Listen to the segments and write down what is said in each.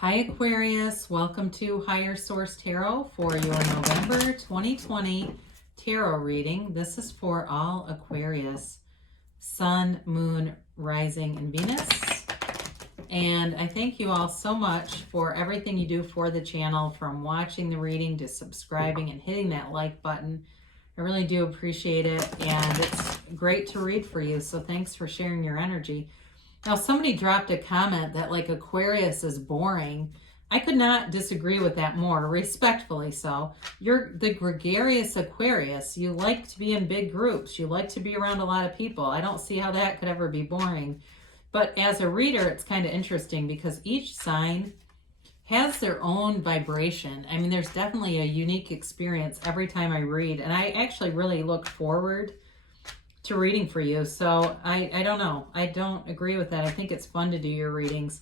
Hi Aquarius, welcome to Higher Source Tarot for your November 2020 tarot reading. This is for all Aquarius, Sun, Moon, Rising, and Venus. And I thank you all so much for everything you do for the channel, from watching the reading to subscribing and hitting that like button. I really do appreciate it, and it's great to read for you, so thanks for sharing your energy. Now, somebody dropped a comment that like Aquarius is boring. I could not disagree with that more, respectfully so. You're the gregarious Aquarius. You like to be in big groups. You like to be around a lot of people. I don't see how that could ever be boring. But as a reader, it's kind of interesting because each sign has their own vibration. I mean, there's definitely a unique experience every time I read. And I actually really look forward to reading for you. So I don't know. I don't agree with that. I think it's fun to do your readings.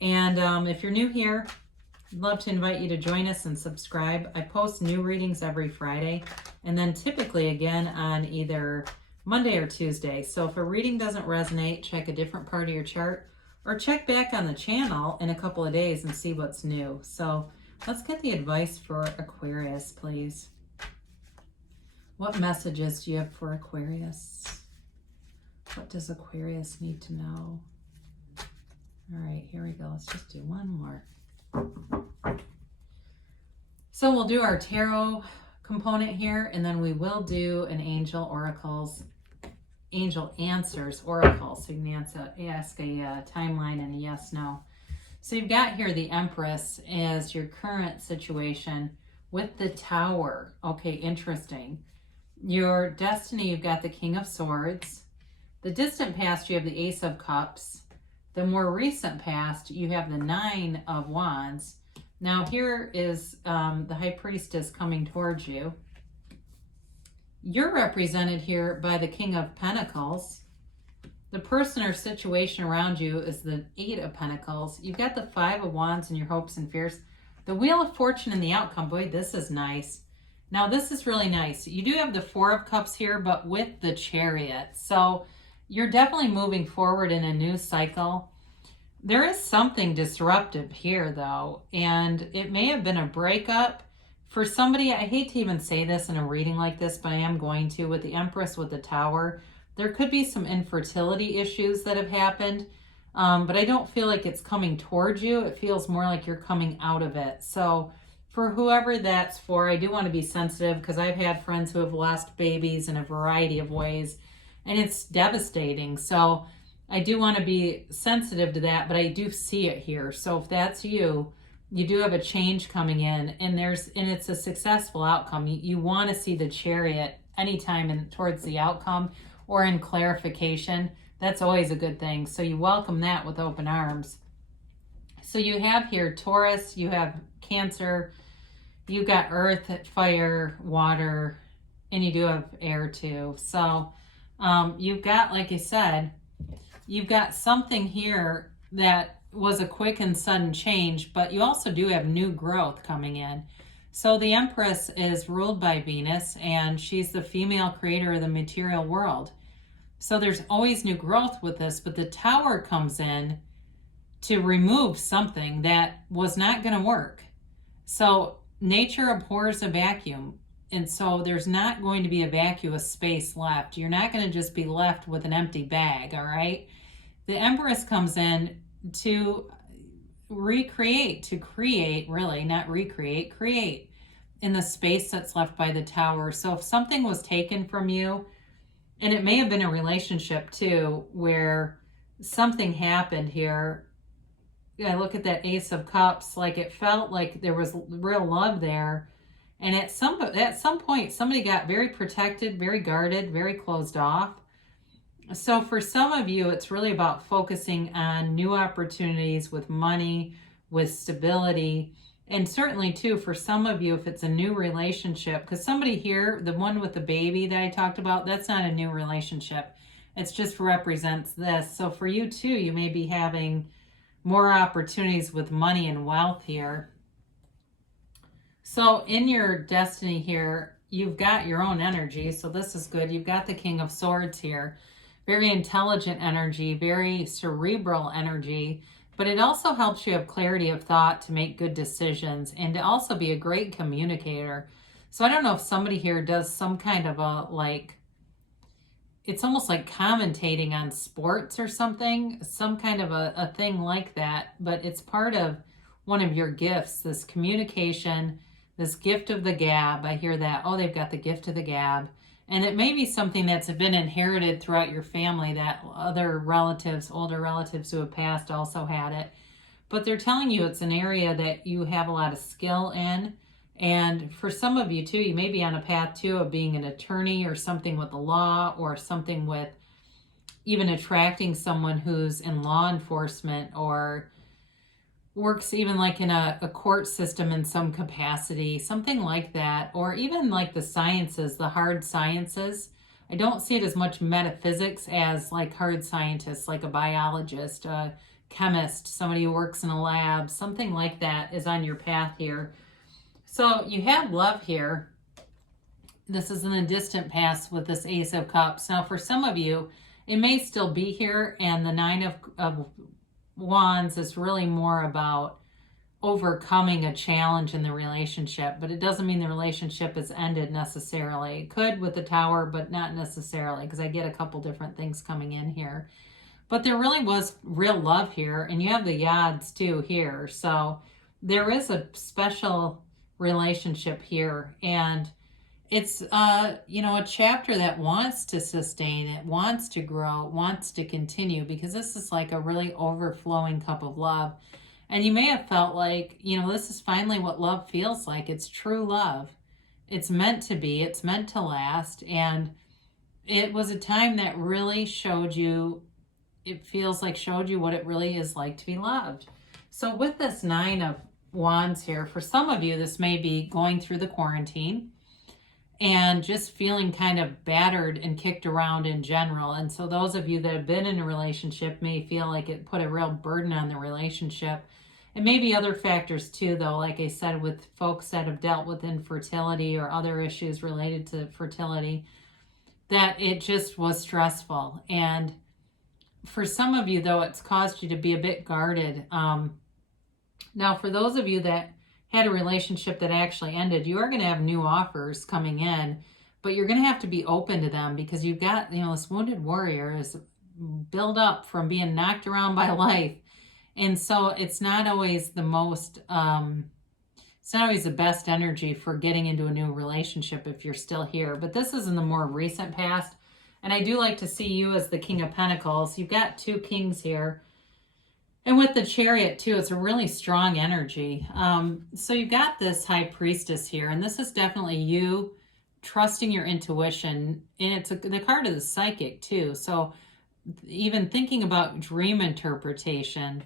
And if you're new here, I'd love to invite you to join us and subscribe. I post new readings every Friday and then typically again on either Monday or Tuesday. So if a reading doesn't resonate, check a different part of your chart or check back on the channel in a couple of days and see what's new. So let's get the advice for Aquarius, please. What messages do you have for Aquarius? What does Aquarius need to know? All right, here we go. Let's just do one more. So we'll do our tarot component here, and then we will do an angel answers oracle. So you can ask a timeline and a yes, no. So you've got here the Empress as your current situation with the Tower. Okay, interesting. Your destiny, you've got the King of Swords. The distant past, you have the Ace of Cups. The more recent past, you have the Nine of Wands. Now here is the High Priestess coming towards you. You're represented here by the King of Pentacles. The person or situation around you is the Eight of Pentacles. You've got the Five of Wands and your hopes and fears. The Wheel of Fortune and the outcome. Boy, this is nice. Now, this is really nice. You do have the Four of Cups here, but with the Chariot. So you're definitely moving forward in a new cycle. There is something disruptive here, though, and it may have been a breakup. For somebody, I hate to even say this in a reading like this, but I am going to. With the Empress with the Tower, there could be some infertility issues that have happened, but I don't feel like it's coming towards you. It feels more like you're coming out of it. So for whoever that's for, I do want to be sensitive because I've had friends who have lost babies in a variety of ways, and it's devastating. So I do want to be sensitive to that, but I do see it here. So if that's you, you do have a change coming in, and it's a successful outcome. You want to see the Chariot anytime towards the outcome or in clarification. That's always a good thing. So you welcome that with open arms. So you have here Taurus, you have Cancer, you've got earth, fire, water, and you do have air too. So you've got, like I said, you've got something here that was a quick and sudden change, but you also do have new growth coming in. So the Empress is ruled by Venus, and she's the female creator of the material world. So there's always new growth with this, but the Tower comes in to remove something that was not going to work. So nature abhors a vacuum, and so there's not going to be a vacuous space left. You're not going to just be left with an empty bag, all right? The Empress comes in to recreate, to create, really, not recreate, create in the space that's left by the Tower. So if something was taken from you, and it may have been a relationship too, where something happened here. I look at that Ace of Cups, like it felt like there was real love there. And at some point, somebody got very protected, very guarded, very closed off. So for some of you, it's really about focusing on new opportunities with money, with stability. And certainly too, for some of you, if it's a new relationship, because somebody here, the one with the baby that I talked about, that's not a new relationship. It's just represents this. So for you too, you may be having more opportunities with money and wealth here. So in your destiny here, you've got your own energy. So this is good. You've got the King of Swords here. Very intelligent energy, very cerebral energy. but it also helps you have clarity of thought to make good decisions and to also be a great communicator. So I don't know if somebody here does some kind of a, like, it's almost like commentating on sports or something, some kind of a thing like that, but it's part of one of your gifts, this communication, this gift of the gab. I hear that, oh, they've got the gift of the gab. And it may be something that's been inherited throughout your family, that other relatives, older relatives who have passed also had it. But they're telling you it's an area that you have a lot of skill in. And for some of you too, you may be on a path too of being an attorney or something with the law, or something with even attracting someone who's in law enforcement or works even like in a court system in some capacity, something like that, or even like the sciences, the hard sciences. I don't see it as much metaphysics as like hard scientists, like a biologist, a chemist, somebody who works in a lab, something like that is on your path here. So you have love here. This is in the distant past with this Ace of Cups. Now for some of you, it may still be here, and the Nine of Wands is really more about overcoming a challenge in the relationship, but it doesn't mean the relationship is ended necessarily. It could with the Tower, but not necessarily, because I get a couple different things coming in here. But there really was real love here, and you have the Yads too here. So there is a special relationship here, and it's a chapter that wants to sustain, it wants to grow, wants to continue, because this is like a really overflowing cup of love. And you may have felt like, this is finally what love feels like. It's true love. It's meant to be, it's meant to last. And it was a time that really showed you what it really is like to be loved. So with this Nine of Wands here, for some of you, this may be going through the quarantine and just feeling kind of battered and kicked around in general. And so those of you that have been in a relationship may feel like it put a real burden on the relationship. And maybe other factors too, though, like I said, with folks that have dealt with infertility or other issues related to fertility, that it just was stressful. And for some of you, though, it's caused you to be a bit guarded. Now, for those of you that had a relationship that actually ended, you are going to have new offers coming in, but you're going to have to be open to them, because you've got, this wounded warrior is built up from being knocked around by life. And so it's not always the most, it's not always the best energy for getting into a new relationship if you're still here. But this is in the more recent past. And I do like to see you as the King of Pentacles. You've got two kings here. And with the Chariot too, it's a really strong energy. So you've got this High Priestess here, and this is definitely you trusting your intuition. And it's the card of the Psychic too. So even thinking about dream interpretation,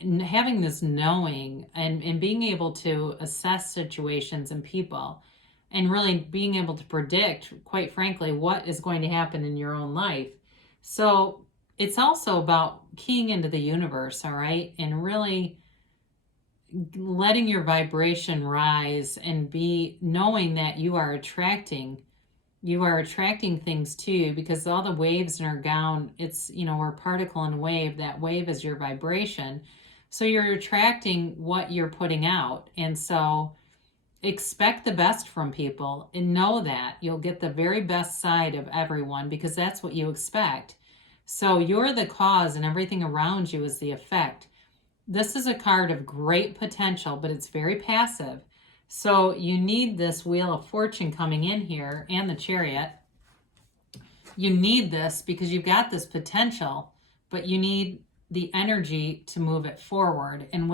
and having this knowing and being able to assess situations and people, and really being able to predict, quite frankly, what is going to happen in your own life. So it's also about keying into the universe, all right? And really letting your vibration rise and be knowing that you are attracting things to you, because all the waves in our gown, it's, we're a particle and wave. That wave is your vibration. So you're attracting what you're putting out. And so expect the best from people, and know that you'll get the very best side of everyone, because that's what you expect. So you're the cause, and everything around you is the effect. This is a card of great potential, but it's very passive. So you need this Wheel of Fortune coming in here, and the Chariot. You need this because you've got this potential, but you need the energy to move it forward. And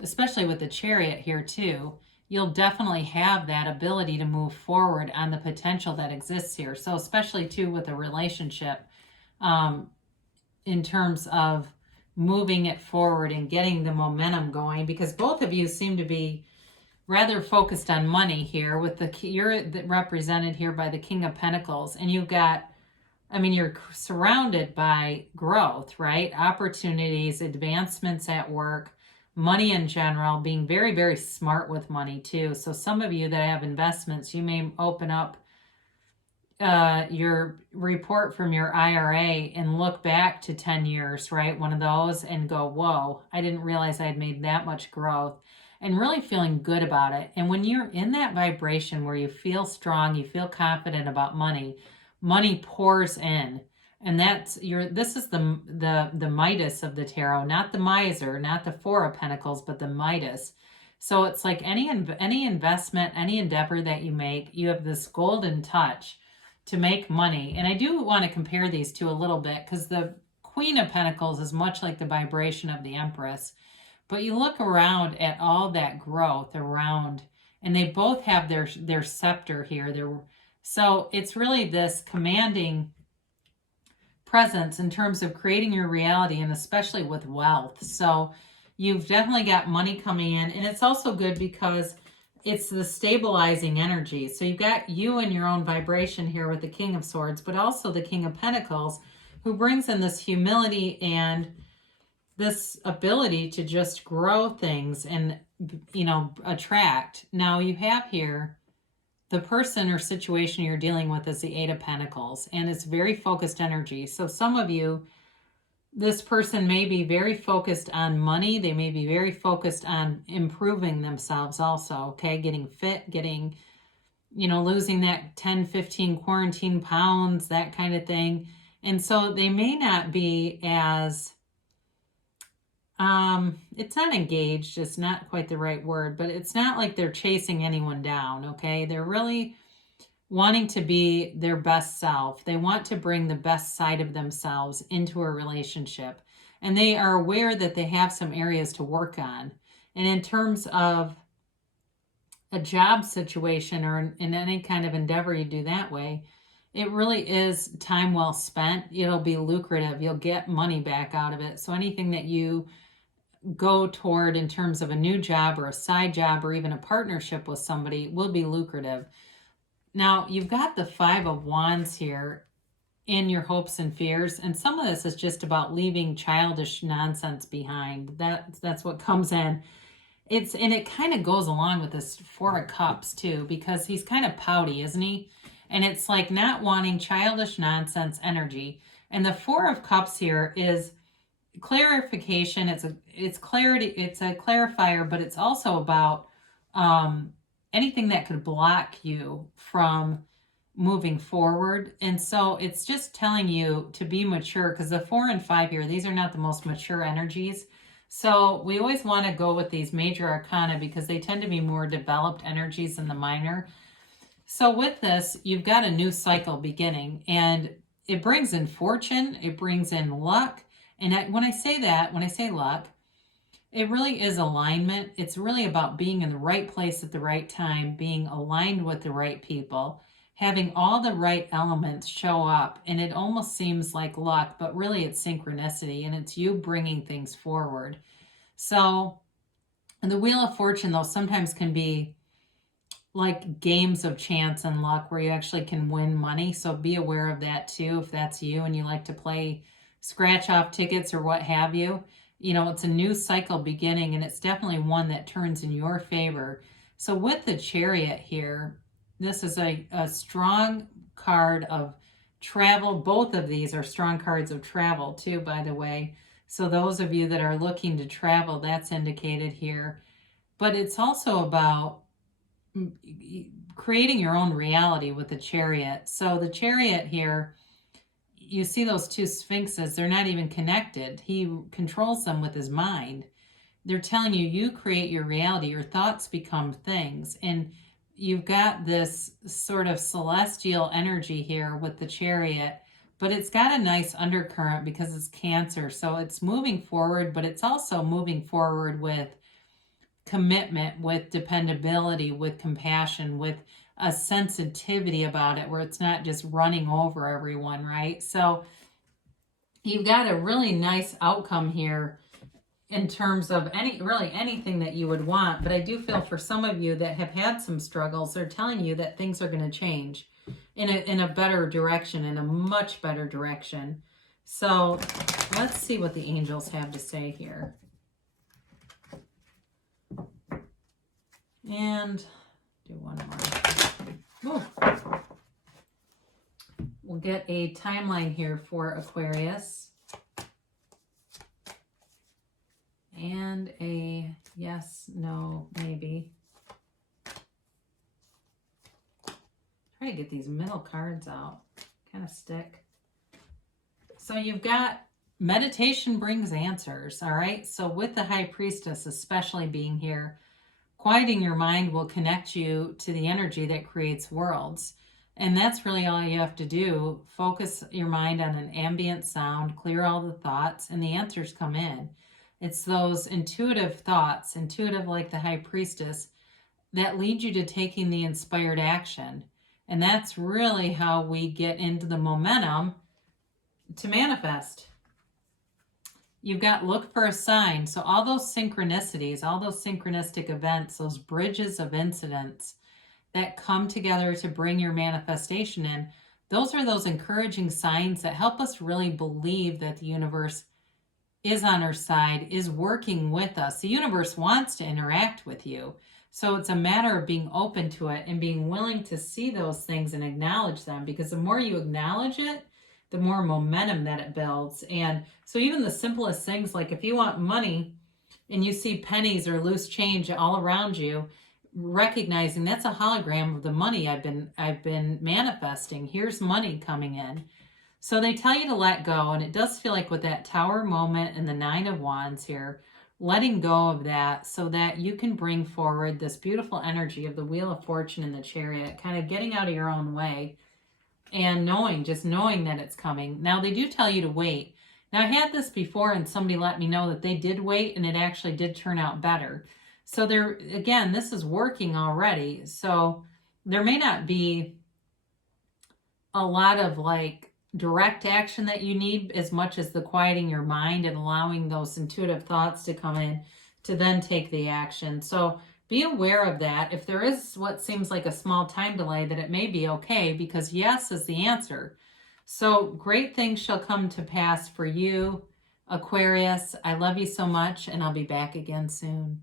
especially with the Chariot here too, you'll definitely have that ability to move forward on the potential that exists here. So especially too with a relationship, in terms of moving it forward and getting the momentum going, because both of you seem to be rather focused on money here. You're represented here by the King of Pentacles, and you've got, you're surrounded by growth, right? Opportunities, advancements at work, money in general, being very, very smart with money too. So some of you that have investments, you may open up your report from your IRA and look back to 10 years, right? One of those, and go, whoa, I didn't realize I had made that much growth, and really feeling good about it. And when you're in that vibration where you feel strong, you feel confident about money, money pours in. And this is the Midas of the tarot, not the miser, not the Four of Pentacles, but the Midas. So it's like any investment, any endeavor that you make, you have this golden touch to make money. And I do want to compare these two a little bit, because the Queen of Pentacles is much like the vibration of the Empress. But you look around at all that growth around, and they both have their scepter here. So it's really this commanding presence in terms of creating your reality, and especially with wealth. So you've definitely got money coming in, and it's also good because it's the stabilizing energy. So you've got you and your own vibration here with the King of Swords, but also the King of Pentacles, who brings in this humility and this ability to just grow things and, attract. Now you have here the person or situation you're dealing with is the Eight of Pentacles, and it's very focused energy. So some of you, this person may be very focused on money. They may be very focused on improving themselves also, okay? Getting fit, losing that 10, 15 quarantine pounds, that kind of thing. And so they may not be as, it's not engaged, it's not quite the right word, but it's not like they're chasing anyone down, okay? They're really wanting to be their best self. They want to bring the best side of themselves into a relationship. And they are aware that they have some areas to work on. And in terms of a job situation or in any kind of endeavor you do that way, it really is time well spent. It'll be lucrative. You'll get money back out of it. So anything that you go toward in terms of a new job or a side job or even a partnership with somebody will be lucrative. Now, you've got the Five of Wands here in your hopes and fears, and some of this is just about leaving childish nonsense behind. That's what comes in. And it kind of goes along with this Four of Cups too, because he's kind of pouty, isn't he? And it's like not wanting childish nonsense energy. And the Four of Cups here is clarification. It's clarity. It's a clarifier, but it's also about anything that could block you from moving forward. And so it's just telling you to be mature, because the 4 and 5 here, these are not the most mature energies. So we always want to go with these major arcana because they tend to be more developed energies than the minor. So with this, you've got a new cycle beginning, and it brings in fortune, it brings in luck. And when I say luck, it really is alignment. It's really about being in the right place at the right time, being aligned with the right people, having all the right elements show up. And it almost seems like luck, but really it's synchronicity, and it's you bringing things forward. So, and the Wheel of Fortune, though, sometimes can be like games of chance and luck where you actually can win money. So be aware of that too, if that's you and you like to play scratch off tickets or what have you. It's a new cycle beginning, and it's definitely one that turns in your favor. So with the Chariot here, this is a strong card of travel. Both of these are strong cards of travel too, by the way. So those of you that are looking to travel, that's indicated here. But it's also about creating your own reality with the Chariot. So the Chariot here, you see those two sphinxes, they're not even connected. He controls them with his mind. They're telling you, you create your reality. Your thoughts become things. And you've got this sort of celestial energy here with the Chariot, but it's got a nice undercurrent because it's Cancer. So it's moving forward, but it's also moving forward with commitment, with dependability, with compassion, with a sensitivity about it, where it's not just running over everyone, right? So you've got a really nice outcome here in terms of anything that you would want. But I do feel for some of you that have had some struggles, they're telling you that things are going to change in a better direction, in a much better direction. So let's see what the angels have to say here. And do one more. Ooh. we'll get a timeline here for Aquarius. And a yes, no, maybe. Try to get these middle cards out. Kind of stick. So you've got meditation brings answers, all right? So with the High Priestess especially being here, quieting your mind will connect you to the energy that creates worlds. And that's really all you have to do. Focus your mind on an ambient sound, clear all the thoughts, and the answers come in. It's those intuitive thoughts, intuitive like the High Priestess, that lead you to taking the inspired action. And that's really how we get into the momentum to manifest. You've got look for a sign. So all those synchronicities, all those synchronistic events, those bridges of incidents that come together to bring your manifestation in, those are those encouraging signs that help us really believe that the universe is on our side, is working with us. The universe wants to interact with you. So it's a matter of being open to it and being willing to see those things and acknowledge them, because the more you acknowledge it, the more momentum that it builds. And so even the simplest things, like if you want money and you see pennies or loose change all around you, recognizing that's a hologram of the money I've been manifesting. Here's money coming in. So they tell you to let go, and it does feel like with that Tower moment and the Nine of Wands here, letting go of that so that you can bring forward this beautiful energy of the Wheel of Fortune and the Chariot, kind of getting out of your own way and just knowing that it's coming. Now, they do tell you to wait. Now, I had this before and somebody let me know that they did wait and it actually did turn out better. So there, again, this is working already. So there may not be a lot of like direct action that you need as much as the quieting your mind and allowing those intuitive thoughts to come in to then take the action. So be aware of that. If there is what seems like a small time delay, that it may be okay, because yes is the answer. So great things shall come to pass for you, Aquarius. I love you so much, and I'll be back again soon.